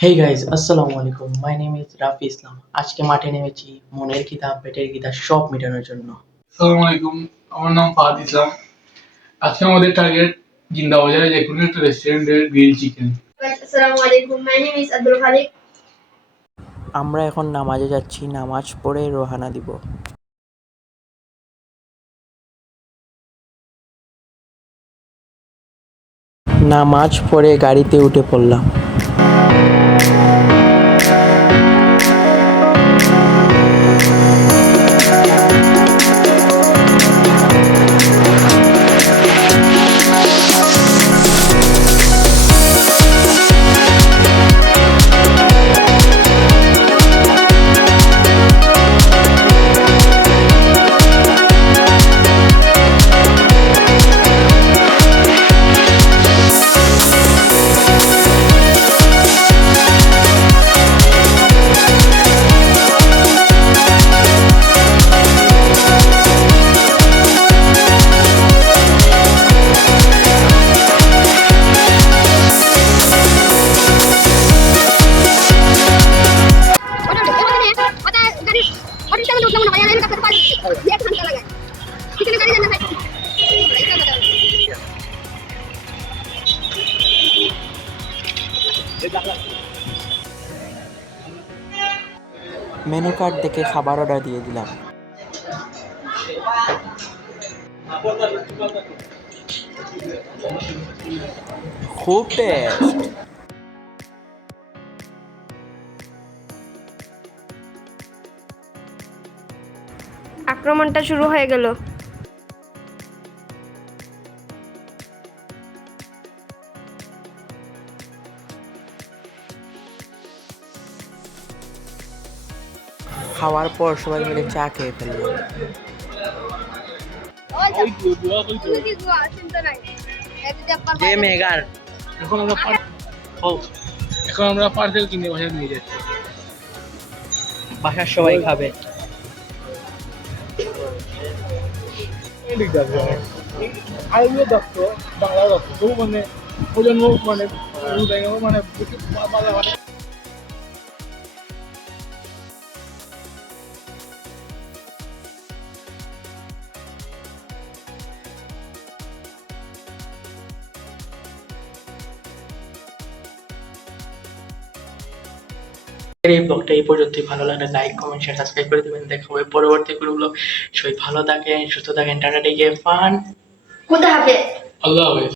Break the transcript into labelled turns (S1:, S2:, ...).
S1: হেই guys আসসালামু আলাইকুম my name is Rafi Islam আজকে মাঠে নেমেছি মনের কিতাব পেটের কিতাব সব মেটানোর জন্য।
S2: আসসালামু আলাইকুম আমার নাম ফাহাদ ইসলাম। আজকে আমাদের টার্গেট জিন্দাবাজারে যে কোনো একটা রেস্টুরেন্টের grill chicken
S3: Guys, Assalamu alaikum. My name is Abdul Khalik.
S1: আমরা এখন নামাজে যাচ্ছি। নামাজ পড়ে রোহানা দিব। নামাজ পড়ে গাড়িতে উঠে পড়লাম। মেনু কার্ড দেখে খাবার অর্ডার দিয়ে দিলাম। খুব টেস্ট।
S3: আক্রমণটা শুরু হয়ে গেল।
S1: খাওয়ার পর সবাই মিলে চা খেয়ে ফেললাম যে মেগার।
S2: এখন আমরা এখন আমরা পার্সেল কিনে বাসায় নিয়ে যাচ্ছি।
S1: বাসার সবাই খাবে।
S2: আইনের দপ্তর বাংলা দপ্তর তবু মানে প্রজন্ম মানে মানে বেশি মানে
S1: এই ব্লগটা এই পর্যন্তই। ভালো লাগলে লাইক কমেন্ট শেয়ার সাবস্ক্রাইব করে দেবেন। দেখা হবে পরবর্তী গ্রুপগুলো সবাই ভালো থাকেন সুস্থ থাকেন। টাটা টেকে ফান
S3: খুদা হাফেজ
S2: আল্লাহ হাফেজ।